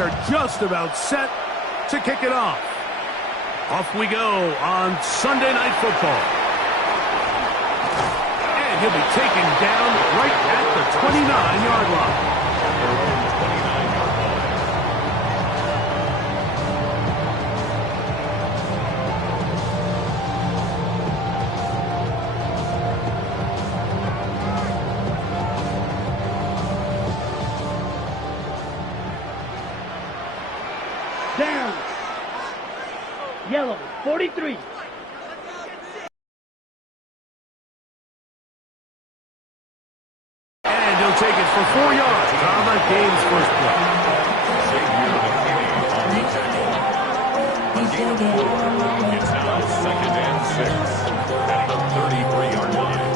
are just about set to kick it off. Off we go on Sunday Night Football. And he'll be taken down right at the 29-yard line. Down. Yellow, 43. And he'll take it for 4 yards on the game's first play. It's now 2nd and 6 at the 33-yard line.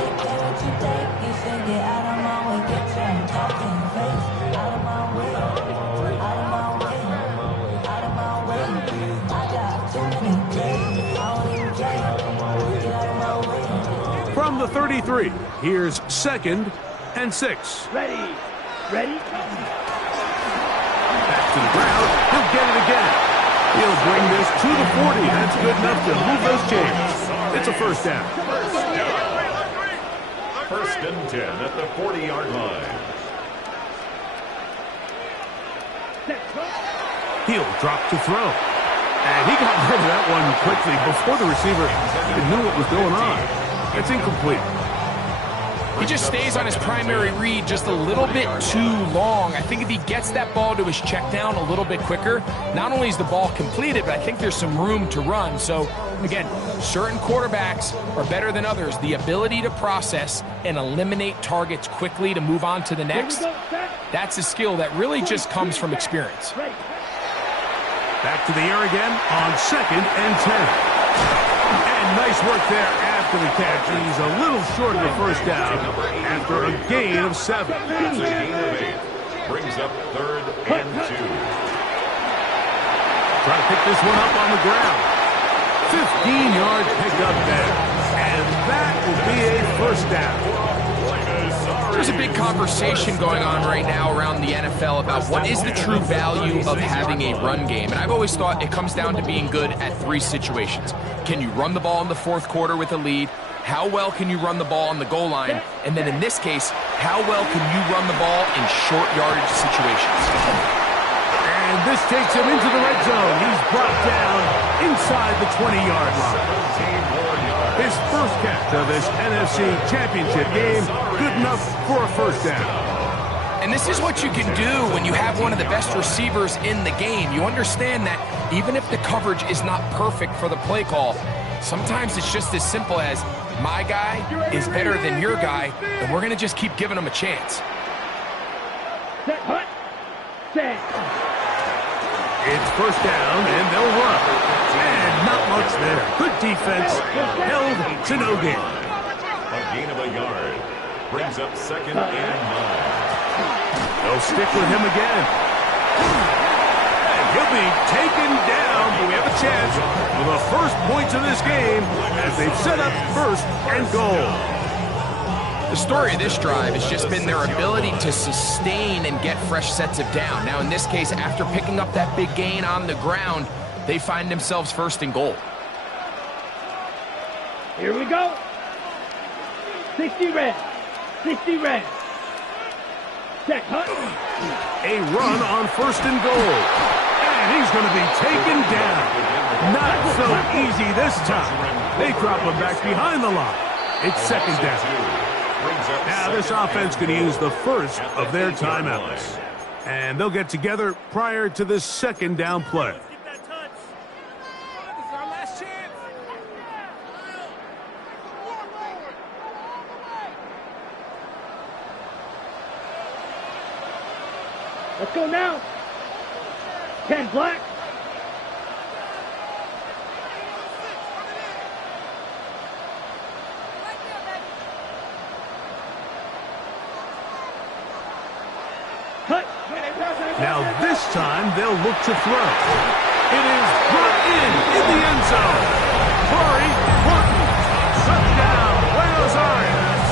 From the 33, here's 2nd and 6. Ready. Ready. Back to the ground. He'll get it again. He'll bring this to the 40. That's good enough to move those chains. It's a first down. 1st and 10 at the 40-yard line. He'll drop to throw. And he got rid of that one quickly before the receiver even knew what was going on. It's incomplete. He just stays on his primary read just a little bit too long. I think if he gets that ball to his check down a little bit quicker, not only is the ball completed, but I think there's some room to run. So, again, certain quarterbacks are better than others. The ability to process and eliminate targets quickly to move on to the next, that's a skill that really just comes from experience. Back to the air again on 2nd and 10. And nice work there after the catch. He's a little short of the first down after a gain of 7. That's a gain of 8. Brings up 3rd and 2. Try to pick this one up on the ground. 15-yard pickup there. And that will be a first down. There's a big conversation going on right now around the NFL about what is the true value of having a run game. And I've always thought it comes down to being good at 3 situations. Can you run the ball in the 4th quarter with a lead? How well can you run the ball on the goal line? And then in this case, how well can you run the ball in short yardage situations? And this takes him into the red zone. He's brought down inside the 20-yard line. His first catch of this NFC Championship game, good enough for a first down. And this is what you can do when you have one of the best receivers in the game. You understand that even if the coverage is not perfect for the play call, sometimes it's just as simple as my guy is better than your guy, and we're going to just keep giving him a chance. Set, hut, set. It's first down, and they'll run. And not much there. Good defense. Held to no gain. A gain of a yard. Brings up 2nd and 9. They'll stick with him again. And he'll be taken down, but we have a chance for the first points of this game as they've set up 1st and goal. The story of this drive has just been their ability to sustain and get fresh sets of down. Now, in this case, after picking up that big gain on the ground, they find themselves 1st and goal. Here we go. 60 red. 60 red. Check, hut. A run on 1st and goal. And he's going to be taken down. Not so easy this time. They drop him back behind the line. It's 2nd down. Now this offense could use the first of their timeouts. And they'll get together prior to this 2nd down play. Let's go now. 10 black. Cut. Now this time they'll look to throw. It is brought in the end zone. Corey Horton. Touchdown, Buenos Aires.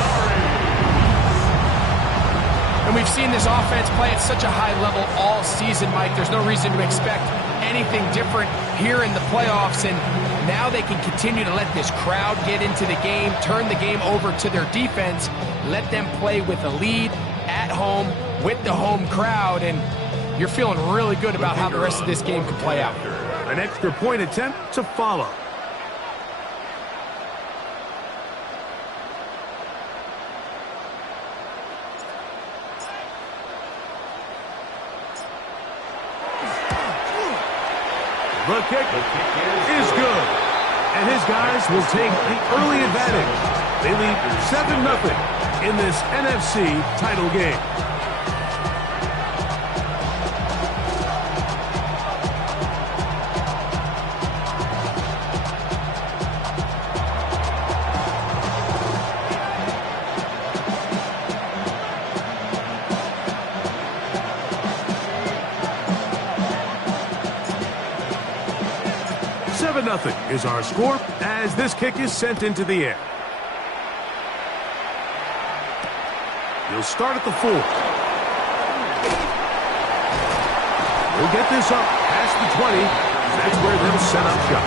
And we've seen this offense play at such a high level all season, Mike. There's no reason to expect anything different here in the playoffs, and now they can continue to let this crowd get into the game, turn the game over to their defense, let them play with a lead at home with the home crowd, and you're feeling really good about how the rest of this game could play out. An extra point attempt to follow. The kick is good. And his guys will take the early advantage. They lead 7-0 in this NFC title game. Nothing is our score as this kick is sent into the air. He'll start at the 4. We'll get this up past the 20. That's where they'll set up shop.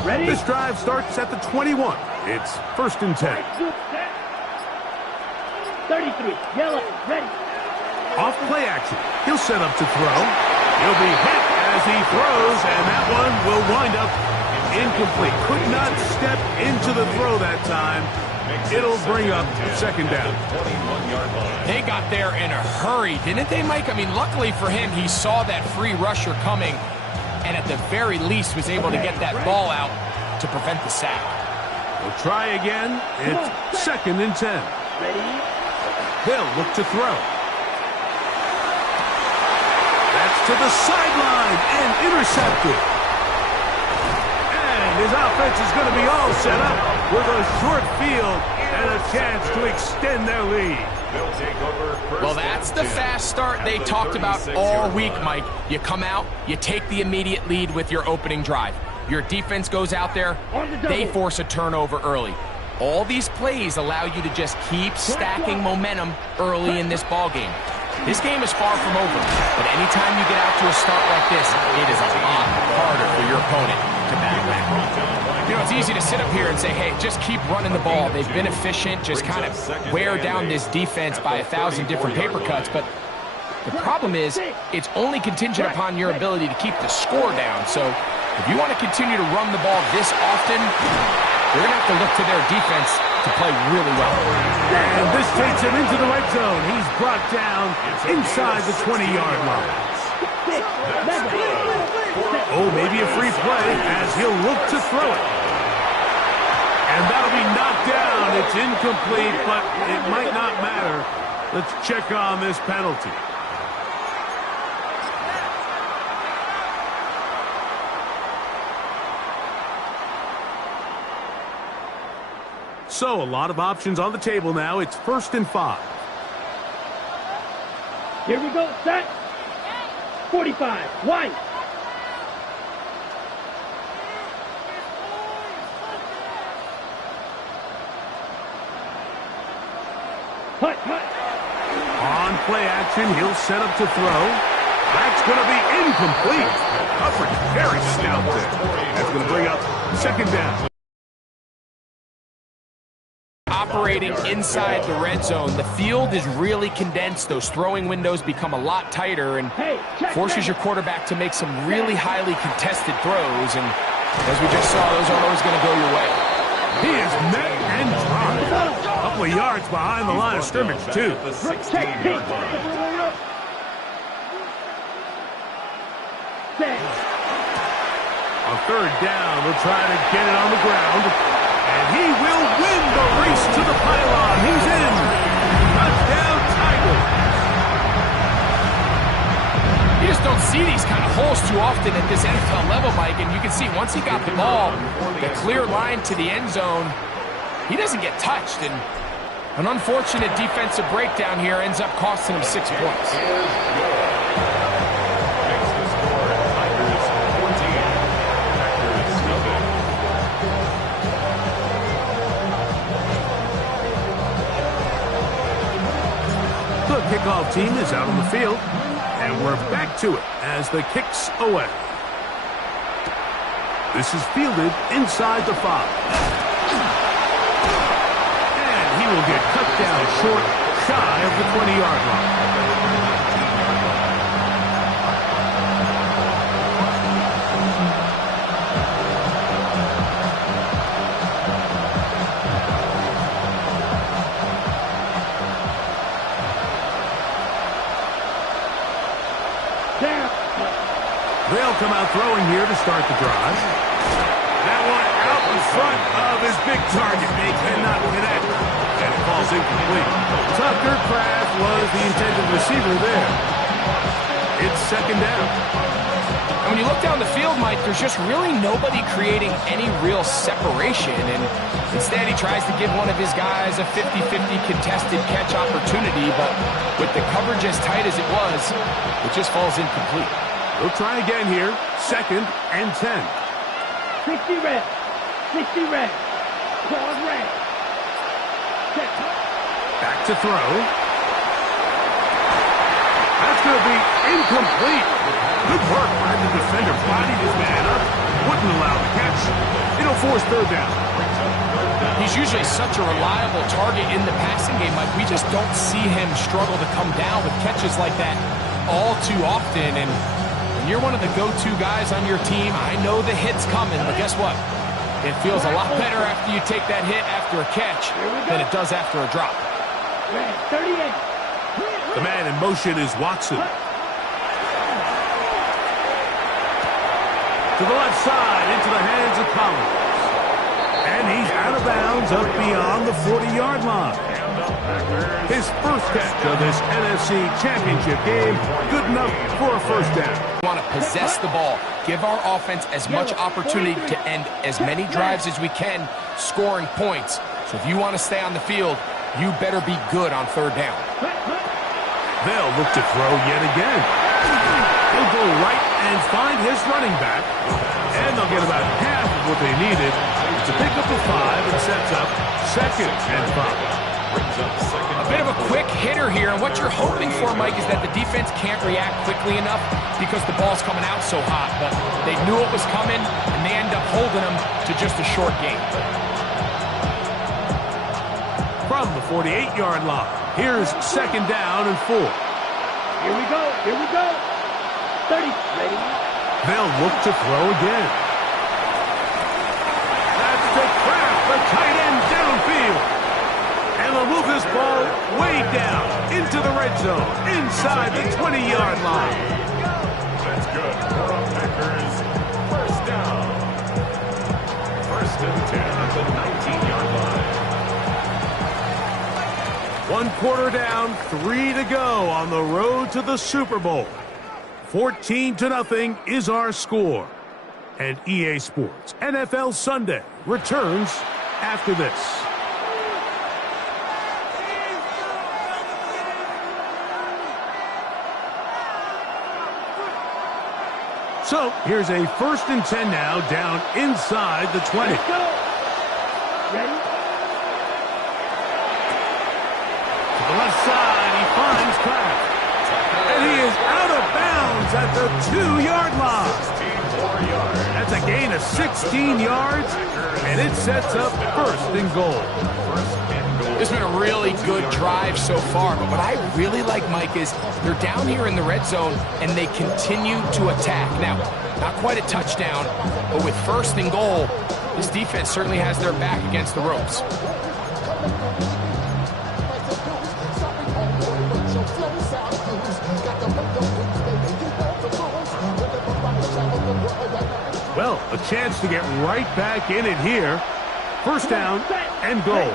Ready? This drive starts at the 21. It's 1st and 10. 33. Yellow. Ready. Off play action. He'll set up to throw. He'll be hit as he throws, and that one will wind up incomplete. Could not step into the throw that time. It'll bring up 2nd down. They got there in a hurry, didn't they, Mike? I mean, luckily for him, he saw that free rusher coming, and at the very least was able to get that ball out to prevent the sack. We'll try again. It's 2nd and 10. Ready. They'll look to throw. That's to the sideline and intercepted. And his offense is going to be all set up with a short field and a chance to extend their lead. Well, that's the fast start they talked about all week, Mike. You come out, you take the immediate lead with your opening drive. Your defense goes out there, they force a turnover early. All these plays allow you to just keep stacking momentum early in this ball game. This game is far from over, but anytime you get out to a start like this, it is a lot harder for your opponent to battle back. You know, it's easy to sit up here and say, hey, just keep running the ball. They've been efficient, just kind of wear down this defense by 1,000 different paper cuts, but the problem is it's only contingent upon your ability to keep the score down. So if you want to continue to run the ball this often, you're going to have to look to their defense to play really well. And this takes him into the red zone. He's brought down inside the 20-yard line. Oh, maybe a free play as he'll look to throw it. And that'll be knocked down. It's incomplete, but it might not matter. Let's check on this penalty. So, a lot of options on the table now. It's 1st and 5. Here we go. Set. 45. White. Hut, hut. On play action, he'll set up to throw. That's going to be incomplete. Coverage very stout there. That's going to bring up 2nd down. Operating inside the red zone, the field is really condensed. Those throwing windows become a lot tighter and forces your quarterback to make some really highly contested throws. And as we just saw, those aren't always going to go your way. He is met and dropped. A couple of yards behind the line of scrimmage, too. The 16-yard line. On 3rd down, they'll try to get it on the ground. And he will win the race to the pylon. He's in. just don't see these kind of holes too often at this NFL level, Mike, and you can see once he got the ball, the clear line to the end zone, he doesn't get touched, and an unfortunate defensive breakdown here ends up costing him 6 points. The kickoff team is out on the field, and we're back to it as the kick's away. This is fielded inside the 5. And he will get cut down short, shy of the 20-yard line. They'll come out throwing here to start the drive. That one out in front of his big target. They cannot connect. And it falls incomplete. Tucker Kraft was the intended receiver there. It's second down. And when you look down the field, Mike, there's just really nobody creating any real separation. And instead, he tries to give one of his guys a 50-50 contested catch opportunity. But with the coverage as tight as it was, it just falls incomplete. They'll try again here. Second and 10. 60 red. 60 red. Pause red. Check. Back to throw. That's going to be incomplete. Good work by the defender. Bodied his man up. Wouldn't allow the catch. It'll force third down. He's usually such a reliable target in the passing game. Like, we just don't see him struggle to come down with catches like that all too often. And when you're one of the go-to guys on your team, I know the hit's coming, but guess what? It feels a lot better after you take that hit after a catch than it does after a drop. 38. The man in motion is Watson. To the left side, into the hands of Collins. And he's out of bounds up beyond the 40-yard line. His first catch of this NFC Championship game, good enough for a first down. We want to possess the ball, give our offense as much opportunity to end as many drives as we can, scoring points. So if you want to stay on the field, you better be good on third down. They'll look to throw yet again. He'll go right and find his running back, and they'll get about half of what they needed to pick up the 5 and sets up second and 5. A bit of a quick hitter here, and what you're hoping for, Mike, is that the defense can't react quickly enough because the ball's coming out so hot, but they knew it was coming, and they end up holding them to just a short gain. From the 48-yard line, here's second down and 4. Here we go. Here we go. 30. Ready. They'll look to throw again. That's to Kraft, the tight end downfield. And they'll move this ball way down into the red zone, inside the 20-yard line. That's good. For the Packers, first down. First and 10 at the 19-yard line. 1 quarter down, 3 to go on the road to the Super Bowl. 14-0 is our score. And EA Sports NFL Sunday returns after this. So, here's a first and 10 now, down inside the 20. Let's go. Ready. To the left side, he finds Kraft. And he is out of bounds at the 2-yard line. That's a gain of 16 yards, and it sets up first and goal. It's been a really good drive so far, but what I really like, Mike, is they're down here in the red zone, and they continue to attack. Now, not quite a touchdown, but with first and goal, this defense certainly has their back against the ropes. Well, a chance to get right back in it here. First down and goal.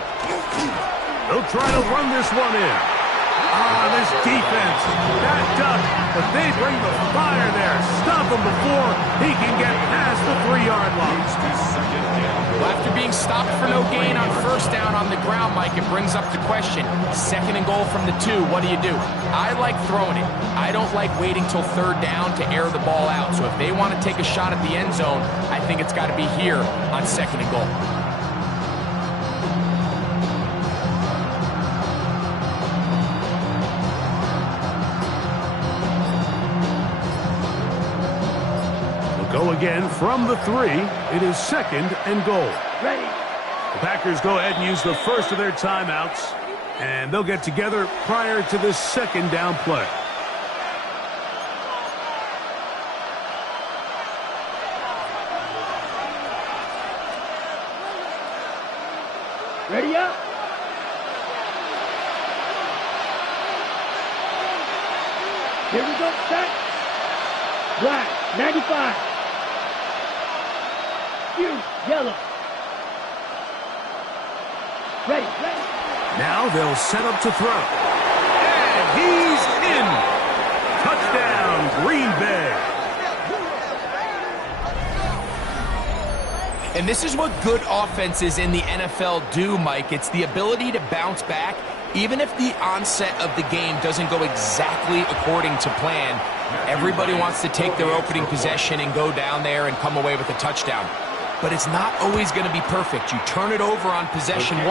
They'll try to run this one in. This defense, that duck, but they bring the fire there. Stop him before he can get past the 3-yard line. Well, after being stopped for no gain on first down on the ground, Mike, it brings up the question, 2nd and goal from the 2, what do you do? I like throwing it. I don't like waiting till 3rd down to air the ball out. So if they want to take a shot at the end zone, I think it's got to be here on 2nd and goal. Go again from the 3. It is 2nd and goal. Ready. The Packers go ahead and use the first of their timeouts, and they'll get together prior to this 2nd down play. Ready up. Here we go. Set. Black. 95. Yellow. Ready. Now they'll set up to throw. And he's in. Touchdown, Green Bay. And this is what good offenses in the NFL do, Mike. It's the ability to bounce back, even if the onset of the game doesn't go exactly according to plan. Everybody wants to take their opening possession and go down there and come away with a touchdown. But it's not always going to be perfect. You turn it over on possession 1.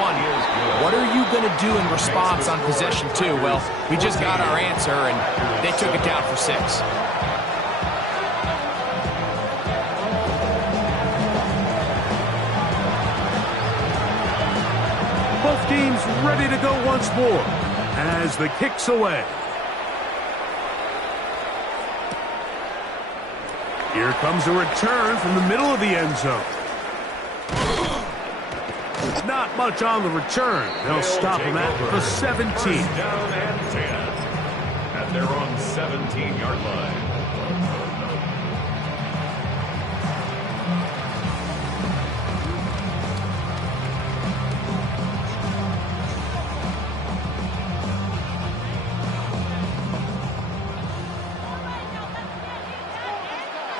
What are you going to do in response on possession 2? Well, we just got our answer, and they took it down for 6. Both teams ready to go once more as the kick's away. Here comes a return from the middle of the end zone. Not much on the return. They'll stop him at the 17. Down and 10 at their own 17-yard line.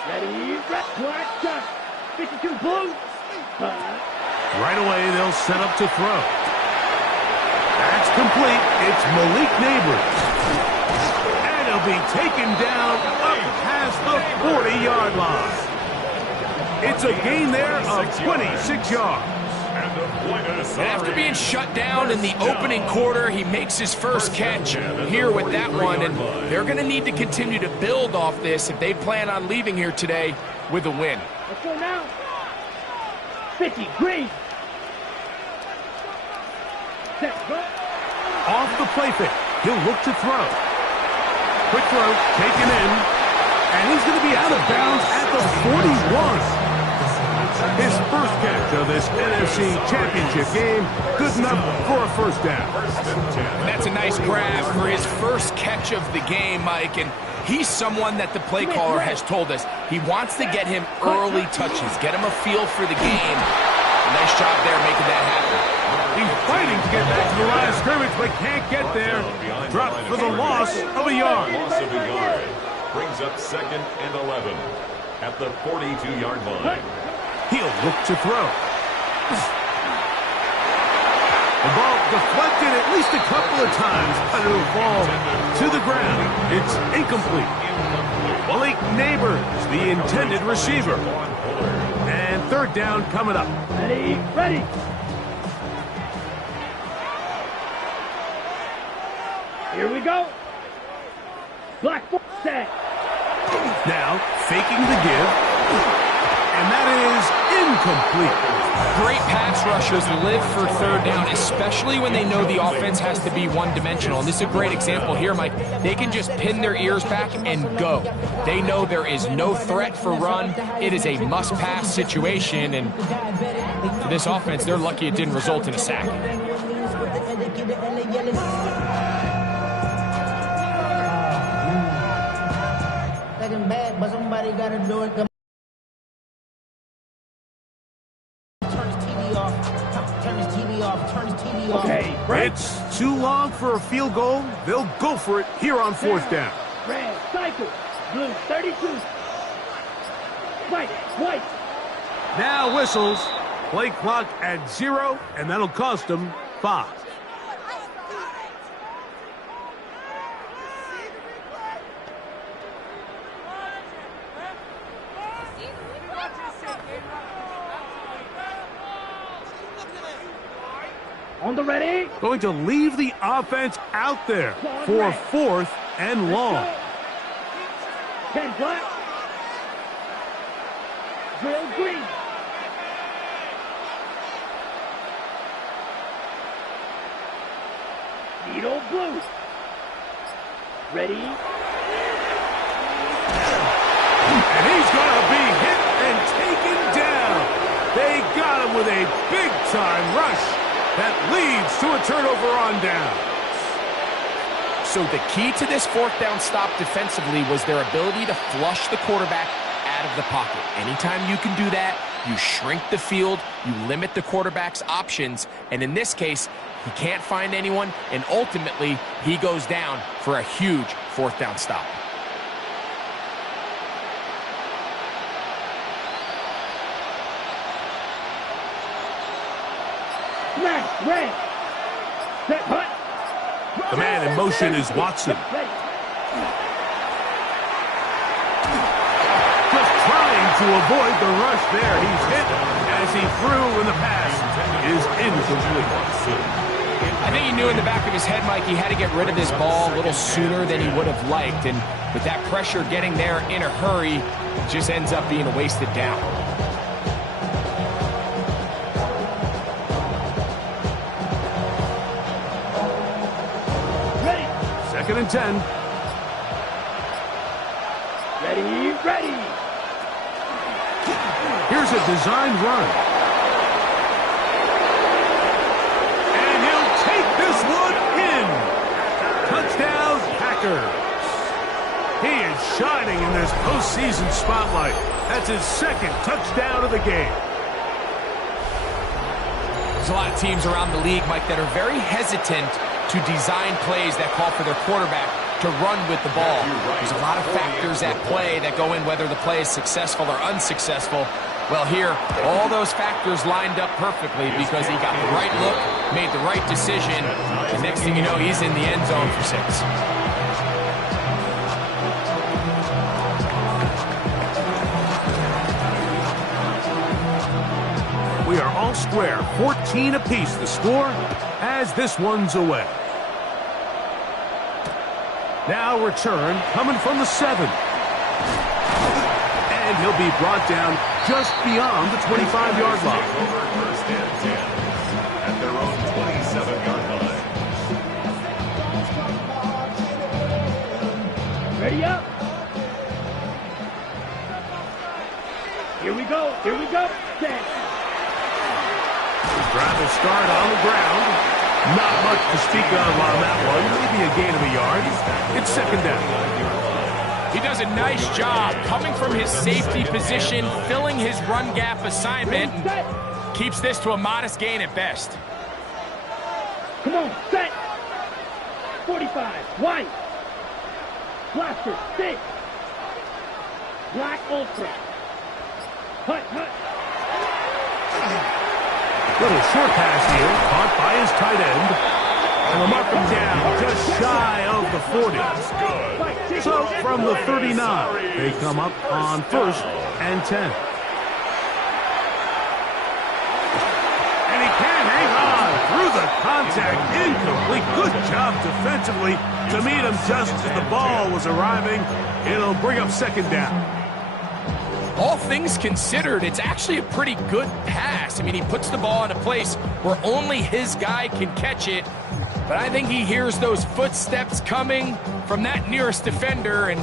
Ready. Black duck. 52 blue. Right away, they'll set up to throw. That's complete. It's Malik Neighbors. And he'll be taken down up past the 40-yard line. It's a gain there of 26 yards. And after being shut down in the opening quarter, he makes his first catch here with that one. And they're going to need to continue to build off this if they plan on leaving here today with a win. Let's go now. 50, green. Set, go. Off the play fake. He'll look to throw. Quick throw, taken in. And he's going to be out of bounds at the 41. His first catch of this NFC Championship game. Good enough for a first down. And that's a nice grab for his first catch of the game, Mike. And he's someone that the play caller has told us he wants to get him early touches, get him a feel for the game. Nice job there making that happen. He's fighting to get back to the line of scrimmage, but can't get there. Dropped for the loss of a yard. Loss of a yard. Brings up 2nd and 11 at the 42-yard line. He'll look to throw. The ball deflected at least a couple of times, but it'll fall to the ground. It's incomplete. Malik Neighbors, the intended receiver. And 3rd down coming up. Ready. Here we go. Black ball set. Now, faking the give. And that is incomplete. Great pass rushers live for 3rd down, especially when they know the offense has to be one-dimensional. And this is a great example here, Mike. They can just pin their ears back and go. They know there is no threat for run. It is a must-pass situation. And for this offense, they're lucky it didn't result in a sack. Second bad, but somebody got to do it. Turn his TV off. Turn his TV off. Okay, break. It's too long for a field goal. They'll go for it here on 4th down. Red, cycle. Blue, 32. White. Now whistles. Play clock at 0, and that'll cost them 5. On the ready. Going to leave the offense out there for 4th and long. 10 black. Drill green. Needle blue. Ready. And he's going to be hit and taken down. They got him with a big-time rush that leads to a turnover on down. So the key to this 4th down stop defensively was their ability to flush the quarterback out of the pocket. Anytime you can do that, you shrink the field, you limit the quarterback's options, and in this case, he can't find anyone, and ultimately, he goes down for a huge 4th down stop. Smash, red. Set, hut. The man in motion is Watson. Ready. Just trying to avoid the rush there. He's hit as he threw, and the pass is incomplete. I think he knew in the back of his head, Mike, he had to get rid of this ball a little sooner than he would have liked, and with that pressure getting there in a hurry, it just ends up being a wasted down. Ready. 2nd and 10. Ready. Here's a designed run. And he'll take this one in. Touchdown, Packers. He is shining in this postseason spotlight. That's his 2nd touchdown of the game. There's a lot of teams around the league, Mike, that are very hesitant to design plays that call for their quarterback to run with the ball. There's a lot of factors at play that go in whether the play is successful or unsuccessful. Well, here, all those factors lined up perfectly because he got the right look, made the right decision, and next thing you know, he's in the end zone for 6. We are all square, 14 apiece the score as this one's away. Now return coming from the 7. And he'll be brought down just beyond the 25-yard line. First and 10 at their own 27-yard line. Ready up. Here we go. Set. Grab a start on the ground. Not much to speak of on that one. Maybe a gain of a yard. It's 2nd down. He does a nice job coming from his safety position, filling his run gap assignment, and keeps this to a modest gain at best. Come on, set. 45, white. Blaster, 6. Black ultra. Hut. Little short pass here, caught by his tight end. And they'll mark him down just shy of the 40. So from the 39, they come up on 1st and 10. And he can't hang on through the contact. Incomplete. Good job defensively to meet him just as the ball was arriving. It'll bring up 2nd down. All things considered, it's actually a pretty good pass. I mean, he puts the ball in a place where only his guy can catch it. But I think he hears those footsteps coming from that nearest defender, and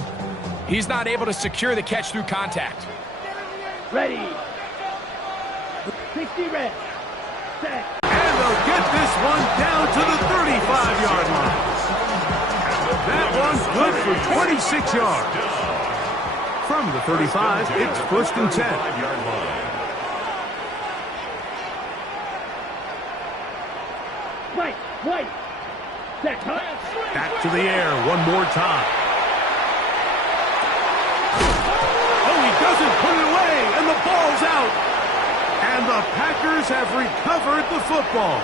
he's not able to secure the catch through contact. Ready. 60 red. Set. And they'll get this one down to the 35-yard line. That one's good for 26 yards. From the 35, it's 1st and 10. Right, right. Set, huh? Back to the air one more time. Oh, he doesn't put it away, and the ball's out. And the Packers have recovered the football.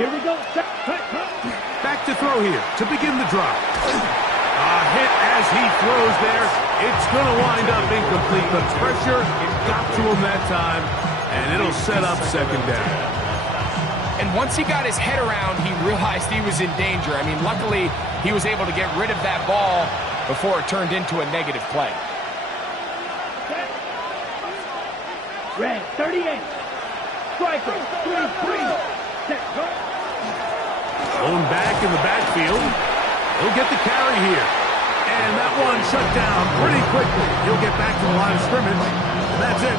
Here we go. Set, cut, cut. Back to throw here to begin the drive. A hit as he throws there. It's going to wind up incomplete. The pressure got to him that time, and it'll set up second down. And once he got his head around, he realized he was in danger. I mean, luckily, he was able to get rid of that ball before it turned into a negative play. Red, 38. Striker, 3-3. Set, cut. Going back in the backfield. He'll get the carry here. And that one shut down pretty quickly. He'll get back to the line of scrimmage. And that's it.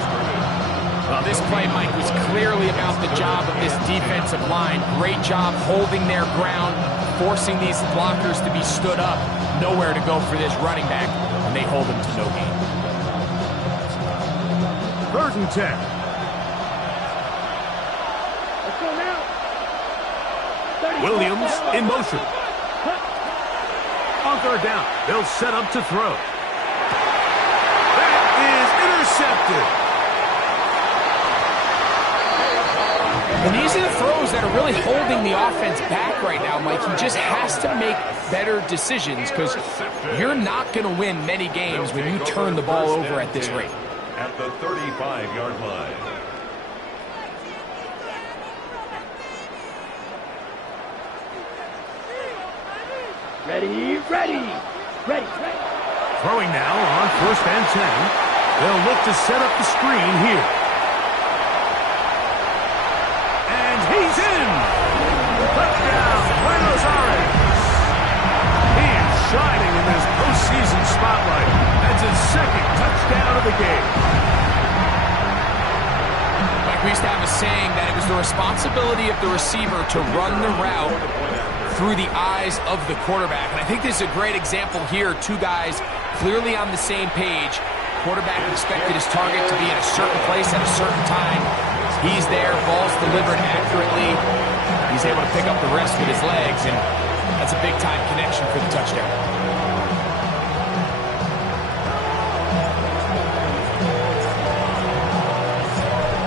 Well, this play, Mike, was clearly about the job of this defensive line. Great job holding their ground, forcing these blockers to be stood up. Nowhere to go for this running back, and they hold him to no gain. 3rd and 10. Let's go now. Williams in motion. On 3rd down, they'll set up to throw. That is intercepted. And these are the throws that are really holding the offense back right now, Mike. He just has to make better decisions because you're not going to win many games when you turn the ball over at this rate. At the 35-yard line. Ready, ready. Ready, ready. Throwing now on 1st and 10. They'll look to set up the screen here. And he's in. Touchdown, Buenos Aires. He is shining in this postseason spotlight. That's his 2nd touchdown of the game. Mike, we used to have a saying that it was the responsibility of the receiver to run the route through the eyes of the quarterback. And I think this is a great example here. Two guys clearly on the same page. Quarterback expected his target to be in a certain place at a certain time. He's there, ball's delivered accurately. He's able to pick up the rest with his legs, and that's a big-time connection for the touchdown.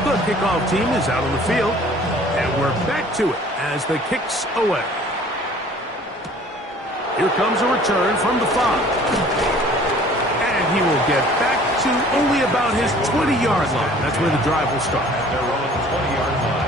The kickoff team is out on the field, and we're back to it as the kick's away. Here comes a return from the 5. And he will get back to only about his 20-yard line. That's where the drive will start. At their own 20-yard line.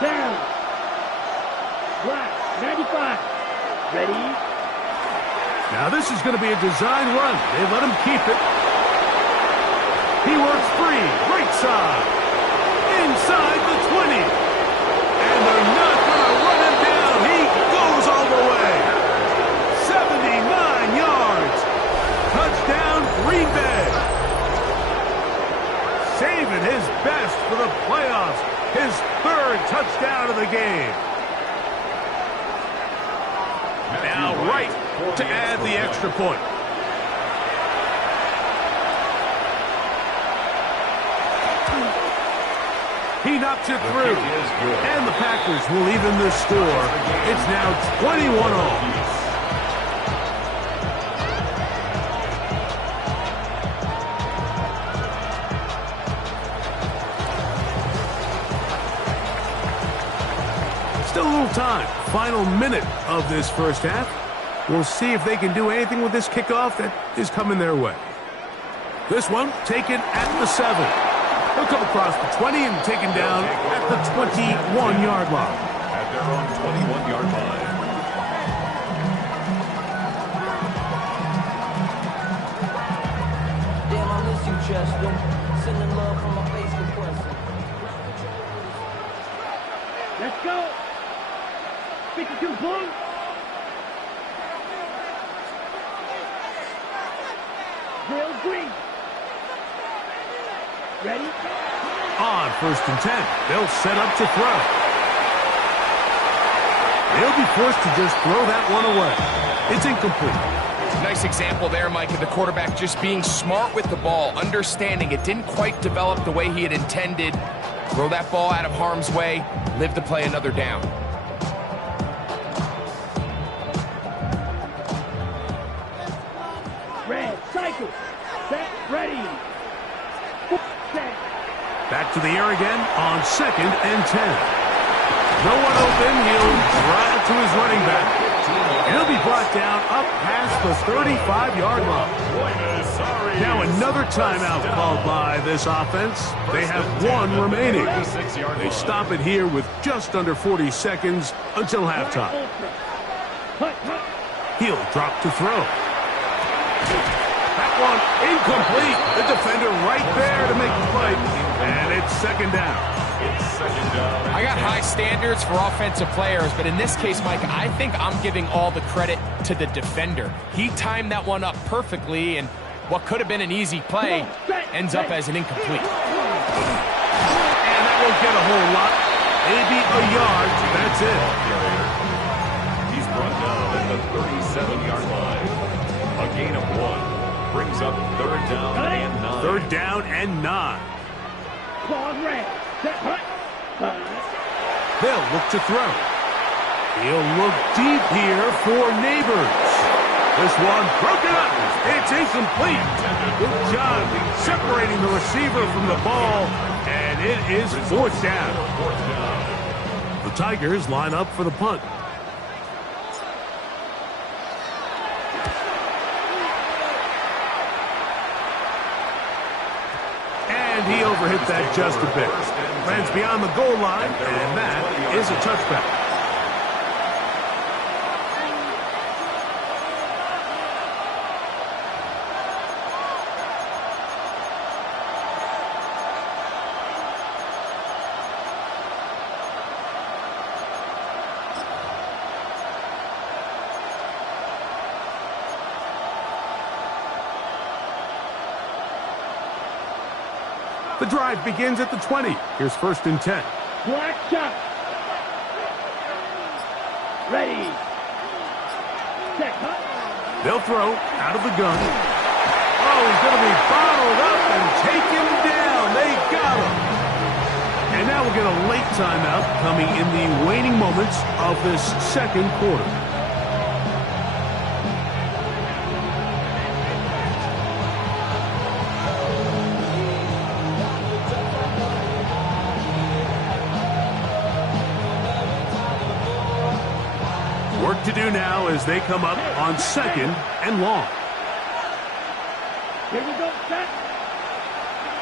Down. Black, 95. Ready. Now this is going to be a design run. They let him keep it. He works free. Right side. Inside the 20. And they're not going to run him down. He goes all the way. 79 yards. Touchdown, Green Bay. Saving his best for the playoffs. His 3rd touchdown of the game. Now right to add the extra point. He knocks it through. And the Packers will even the score. It's now 21-all. Still a little time. Final minute of this first half. We'll see if they can do anything with this kickoff that is coming their way. This one taken at the 7. He'll come across the 20 and taken down at the 21-yard line. At their own 21-yard line. go. 52 blue. Real green. Ready? On 1st and 10, they'll set up to throw. They'll be forced to just throw that one away. It's incomplete. Nice example there, Mike, of the quarterback just being smart with the ball, understanding it didn't quite develop the way he had intended. Throw that ball out of harm's way, live to play another down. Red, cycle. Set, ready. Set. Back to the air again on 2nd and 10. No one open. He'll drive to his running back. He'll be brought down up past the 35-yard line. Now another timeout called by this offense. They have one remaining. They stop it here with just under 40 seconds until halftime. He'll drop to throw. That one incomplete. The defender right there to make the play. And it's 2nd down. I got high standards for offensive players, but in this case, Mike, I think I'm giving all the credit to the defender. He timed that one up perfectly, and what could have been an easy play ends up as an incomplete. And that won't get a whole lot. Maybe a yard. That's it. He's brought down at the 37-yard line. A gain of 1 brings up 3rd down and 9. 3rd down and 9. Ball red. Set, hut. They'll look to throw. He'll look deep here for Neighbors. This one broken up. It's incomplete. Good job separating the receiver from the ball, and it is 4th down. The Tigers line up for the punt. And he overhit that just a bit. Lands beyond the goal line, and that is a touchback. The drive begins at the 20. Here's 1st and 10. Black shot. Ready. Set, hut. They'll throw out of the gun. Oh, he's going to be bottled up and taken down. They got him. And now we'll get a late timeout coming in the waning moments of this 2nd quarter. Work to do now as they come up on 2nd and long. Here we go, set.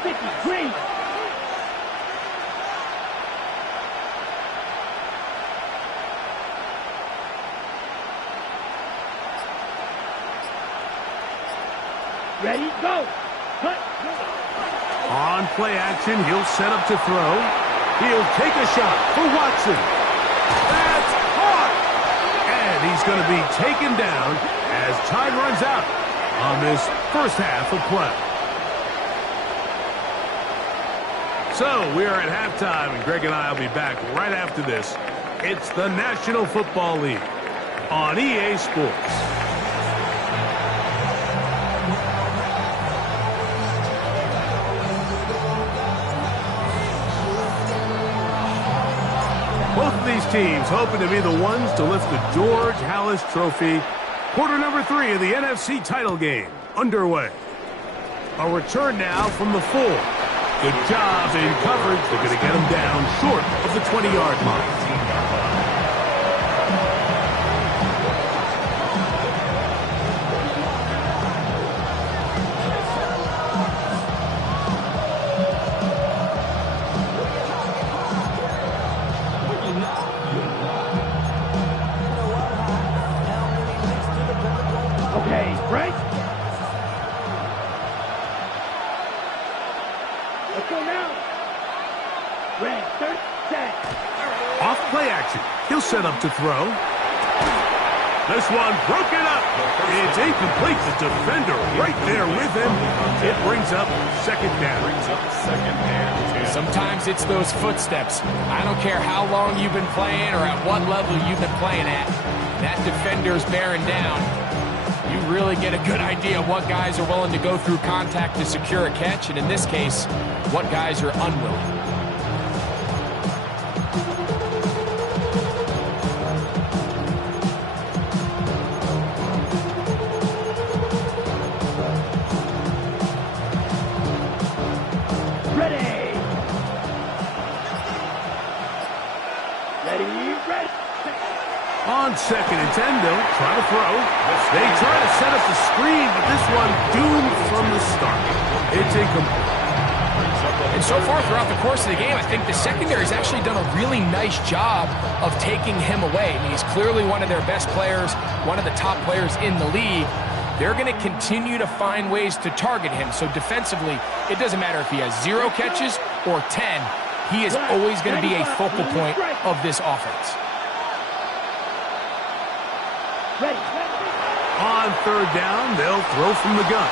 53. Ready, go. Hut. On play action, he'll set up to throw. He'll take a shot for Watson. That's caught! And he's going to be taken down as time runs out on this first half of play. So we are at halftime, and Greg and I will be back right after this. It's the National Football League on EA Sports. Both of these teams hoping to be the ones to lift the George Halas Trophy. Quarter number 3 of the NFC title game underway. A return now from the 4. Good job in coverage. They're going to get him down short of the 20-yard line. Okay, right. Let's go now. Red, third, set. Off play set up to throw. This one broken up. It's incomplete. The defender right there with him. It brings up second down. Sometimes it's those footsteps. I don't care how long you've been playing or at what level you've been playing at. That defender's bearing down. You really get a good idea of what guys are willing to go through contact to secure a catch, and in this case, what guys are unwilling. On second and 10, they'll try to throw. They try to set up the screen, but this one doomed from the start. It's incomplete. And so far throughout the course of the game, I think the secondary's actually done a really nice job of taking him away. I mean, he's clearly one of their best players, one of the top players in the league. They're going to continue to find ways to target him. So defensively, it doesn't matter if he has 0 catches or 10. He is always going to be a focal point of this offense. On third down, they'll throw from the gun.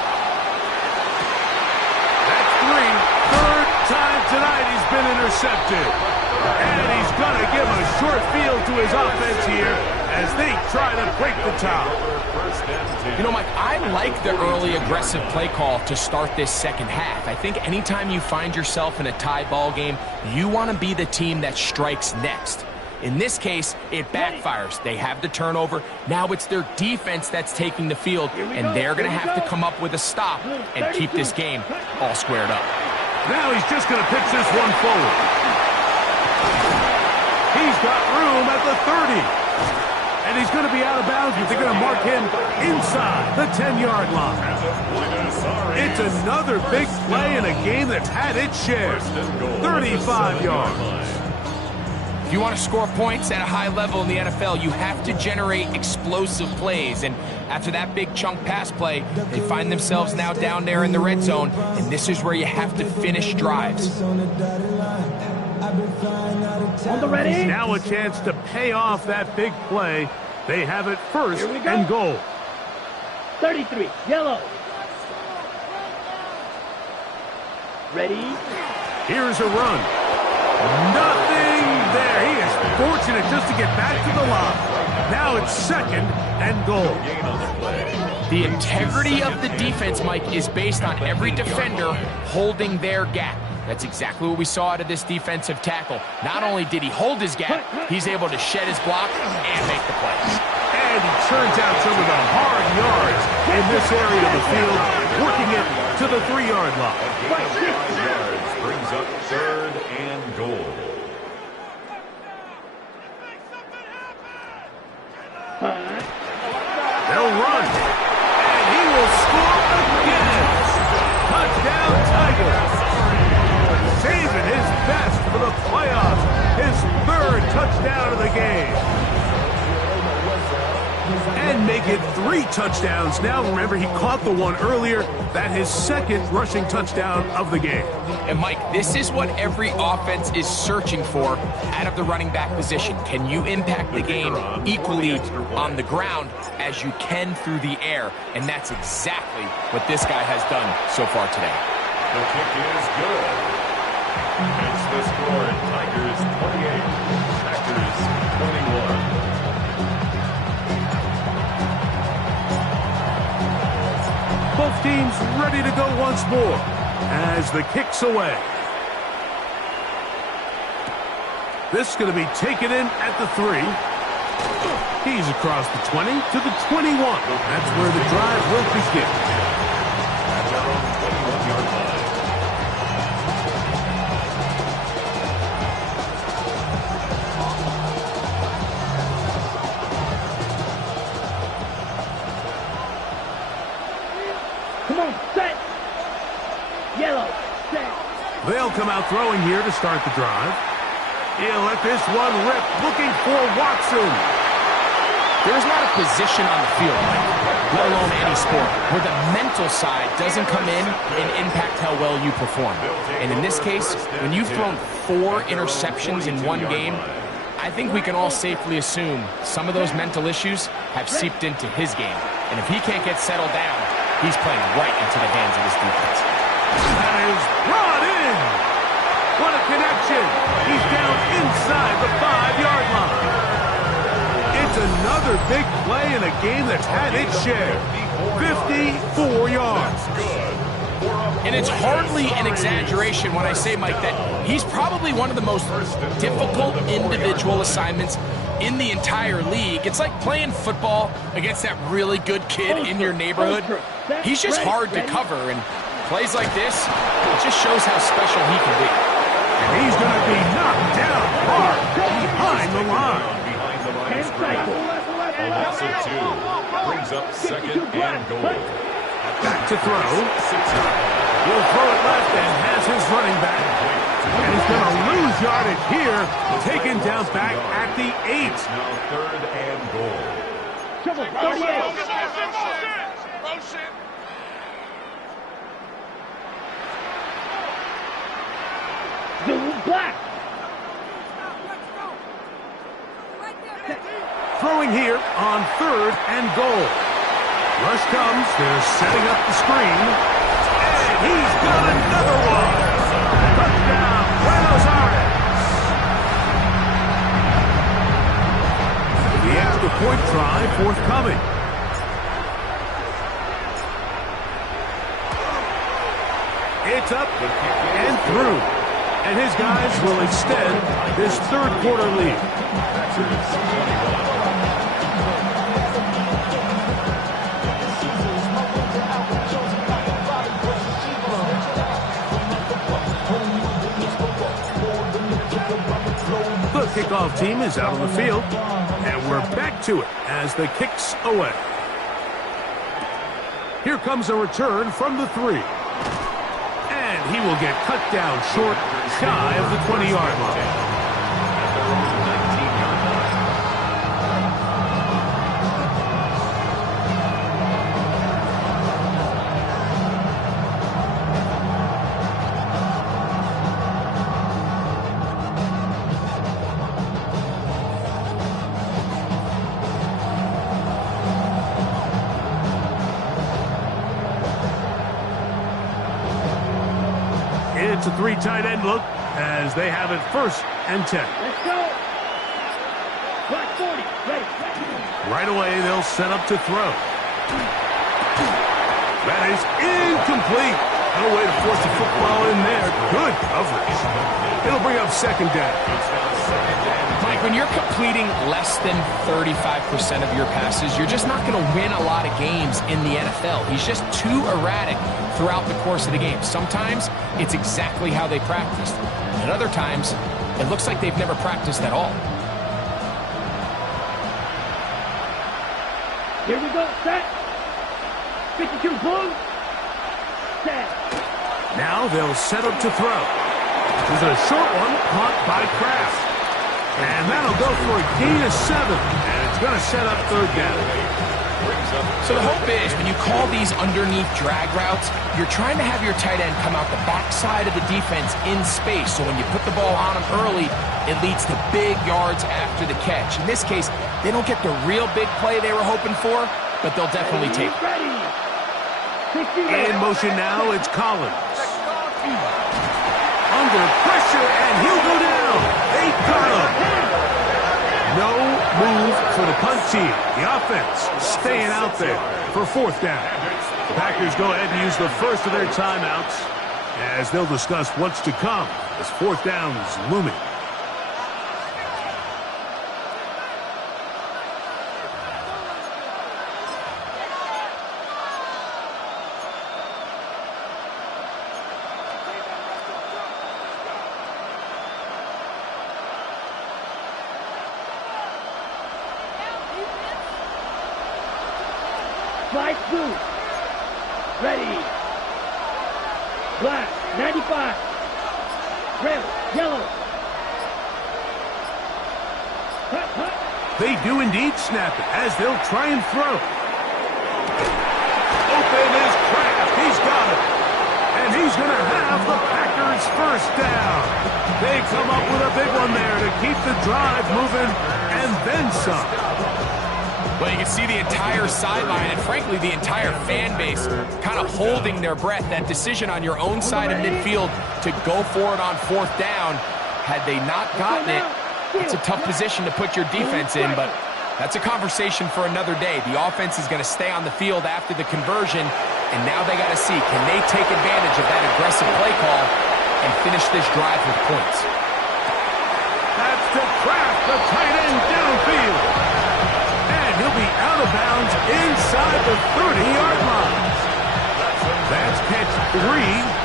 That's 3. Third time tonight he's been intercepted. And he's going to give a short field to his offense here as they try to break the tie. You know, Mike, I like the early aggressive play call to start this second half. I think anytime you find yourself in a tie ball game, you want to be the team that strikes next. In this case, it backfires. They have the turnover. Now it's their defense that's taking the field, and they're going to have to come up with a stop and keep this game all squared up. Now he's just going to pitch this one forward. He's got room at the 30. And he's going to be out of bounds, but they're going to mark him inside the 10-yard line. It's another big play in a game that's had its share. 35 yards. If you want to score points at a high level in the NFL, you have to generate explosive plays. And after that big chunk pass play, they find themselves now down there in the red zone. And this is where you have to finish drives. On the ready. Now a chance to pay off that big play. They have it first and goal. 33, yellow. Ready. Here's a run. Nothing there. He is fortunate just to get back to the line. Now it's second and goal. The integrity of the defense, Mike, is based on every defender holding their gap. That's exactly what we saw out of this defensive tackle. Not only did he hold his gap, he's able to shed his block and make the plays. And he turns out some of the hard yards in this area of the field, working it to the 3-yard line. Yards brings up third and goal. They'll run, and he will score again. Touchdown, Tigers. Saving his best for the playoffs. His 3rd touchdown of the game. And make it 3 touchdowns now. Remember, he caught the one earlier. That his 2nd rushing touchdown of the game. And, Mike, this is what every offense is searching for out of the running back position. Can you impact the game equally on the ground as you can through the air? And that's exactly what this guy has done so far today. The kick is good. It's the score. Tigers 28, Packers 21. Both teams ready to go once more as the kick's away. This is going to be taken in at the 3. He's across the 20 to the 21. That's where the drive will begin. At their own 21-yard line. Come on, set. Yellow, set. They'll come out throwing here to start the drive. He'll let this one rip, looking for Watson. There's not a position on the field, let alone any sport, where the mental side doesn't come in and impact how well you perform. And in this case, when you've thrown 4 interceptions in one game, I think we can all safely assume some of those mental issues have seeped into his game. And if he can't get settled down, he's playing right into the hands of his defense. That is brought in. What a connection. He's down inside the 5-yard line. It's another big play in a game that's had its share. 54 yards. And it's hardly an exaggeration when I say, Mike, that he's probably one of the most difficult individual assignments in the entire league. It's like playing football against that really good kid in your neighborhood. He's just hard to cover, and plays like this, it just shows how special he can be. And he's going to be knocked down hard behind the line. A loss of 2. Brings up second and goal. Back to throw. He'll throw it left and has his running back. And he's going to lose yardage here. Taken down back at the 8. Now third and goal. Triple 38. Black. Throwing here on third and goal. Rush comes. They're setting up the screen. And he's got another one. Touchdown, Buenos Aires. The extra point try forthcoming. It's up and through. And his guys will extend this third quarter lead. The kickoff team is out on the field, and we're back to it as the kick's away. Here comes a return from the 3. And he will get cut down short, shy of the 20-yard line. It's a 3 tight end look as they have it first and 10. Let's go. Black 40. Ready. Right away, they'll set up to throw. That is incomplete. No way to force the football in there. Good coverage. It'll bring up second down. Mike, when you're completing less than 35% of your passes, you're just not going to win a lot of games in the NFL. He's just too erratic throughout the course of the game. Sometimes it's exactly how they practiced. And other times, it looks like they've never practiced at all. Here we go. Set. 52 boom. Set. Now they'll set up to throw. This is a short one caught by Kraft. And that'll go for a gain of 7. And it's going to set up third down. So the hope is when you call these underneath drag routes, you're trying to have your tight end come out the backside of the defense in space. So when you put the ball on him early, it leads to big yards after the catch. In this case, they don't get the real big play they were hoping for, but they'll definitely take it. In motion now, it's Collins. Under pressure, and he'll go down. They got him. No move for the punt team. The offense staying out there for fourth down. The Packers go ahead and use the first of their timeouts as they'll discuss what's to come as fourth down is looming. Flight blue. Ready. Black. 95. Red. Yellow. Hut, hut. They do indeed snap it as they'll try and throw. Open is Kraft. He's got it. And he's going to have the Packers first down. They come up with a big one there to keep the drive moving and then some. Well, you can see the entire sideline and, frankly, the entire fan base kind of holding their breath. That decision on your own side of midfield to go for it on fourth down, had they not gotten it, it's a tough position to put your defense in, but that's a conversation for another day. The offense is going to stay on the field after the conversion, and now they got to see, can they take advantage of that aggressive play call and finish this drive with points? That's to Kraft, the tight end downfield. And he'll be out of bounds inside the 30-yard line. That's catch 3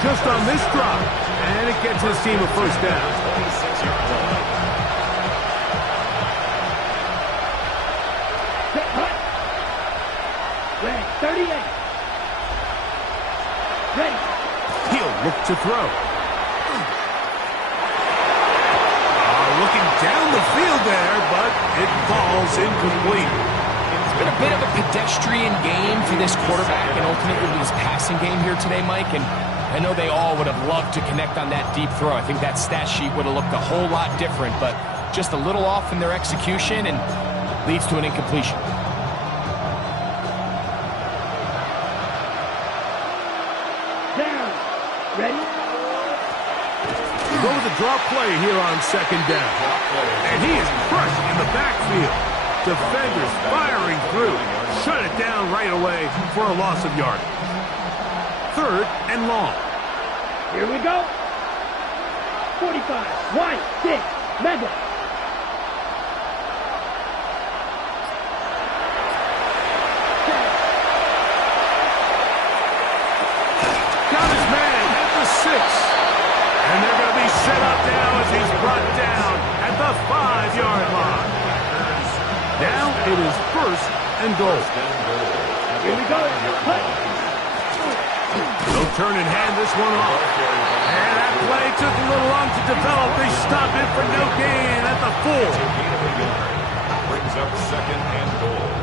just on this drop. And it gets his team a first down. 26-yard line. Ready, 38. Ready. He'll look to throw. Looking down the field there, but it falls incomplete. It's been a bit of a pedestrian game for this quarterback and ultimately his passing game here today, Mike. And I know they all would have loved to connect on that deep throw. I think that stat sheet would have looked a whole lot different, but just a little off in their execution and leads to an incompletion. Down. Ready. Go with the drop play here on second down. And he is crushed in the backfield. Defenders firing through. Shut it down right away for a loss of yardage. Third and long. Here we go. 45. White. 6. Mega. Got his man at the 6. And they're going to be set up now as he's brought down at the 5-yard line. Now it is first and goal. Here we go. No turn and hand this one off. And that play took a little long to develop. They stop it for no gain at the 4. Brings up second and goal.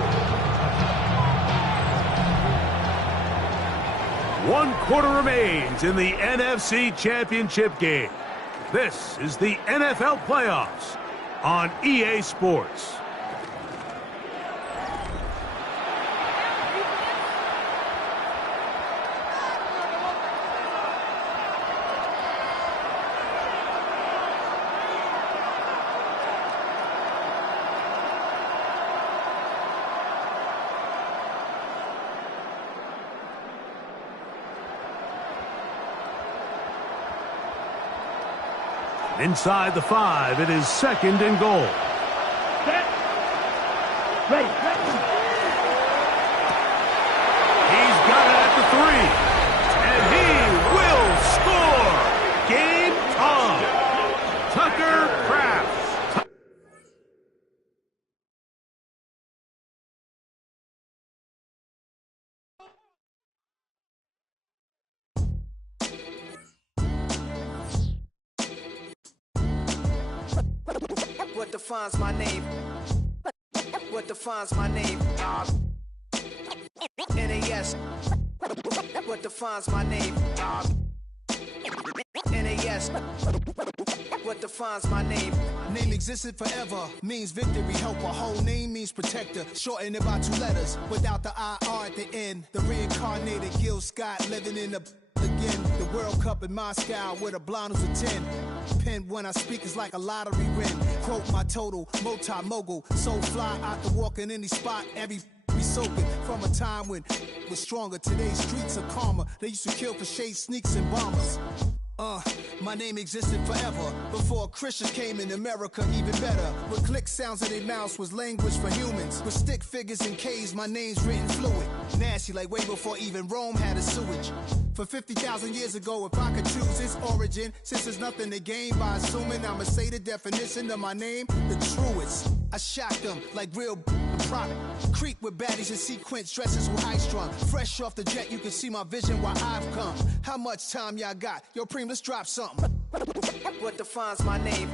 1 quarter remains in the NFC Championship game. This is the NFL Playoffs on EA Sports. Inside the 5, it is second and goal. Set. Ready. He's got it at the 3. And he will score. Game on. Tucker Kraft. What defines my name? What defines my name? NAS. What defines my name? NAS. What defines my name? Name existed forever, means victory, helper. Whole name means protector, shortened it by 2 letters, without the IR at the end. The reincarnated Gil Scott living in the again. The World Cup in Moscow with a blonde who's a 10. Pen when I speak is like a lottery win. Quote my total, multi-mogul, so fly I can walk in any spot, every be soaking from a time when was stronger. Today's streets are calmer. They used to kill for shade sneaks and bombers. My name existed forever before Christians came in America, even better. With click sounds in their mouths was language for humans. With stick figures and K's, my name's written fluid. Nasty like way before even Rome had a sewage. For 50,000 years ago, if I could choose its origin, since there's nothing to gain by assuming I'ma say the definition of my name, the truest. I shock them like real product. Creep with baddies in sequence, dresses with high strung. Fresh off the jet, you can see my vision where I've come. How much time y'all got? Yo, Preem, let's drop something. What defines my name?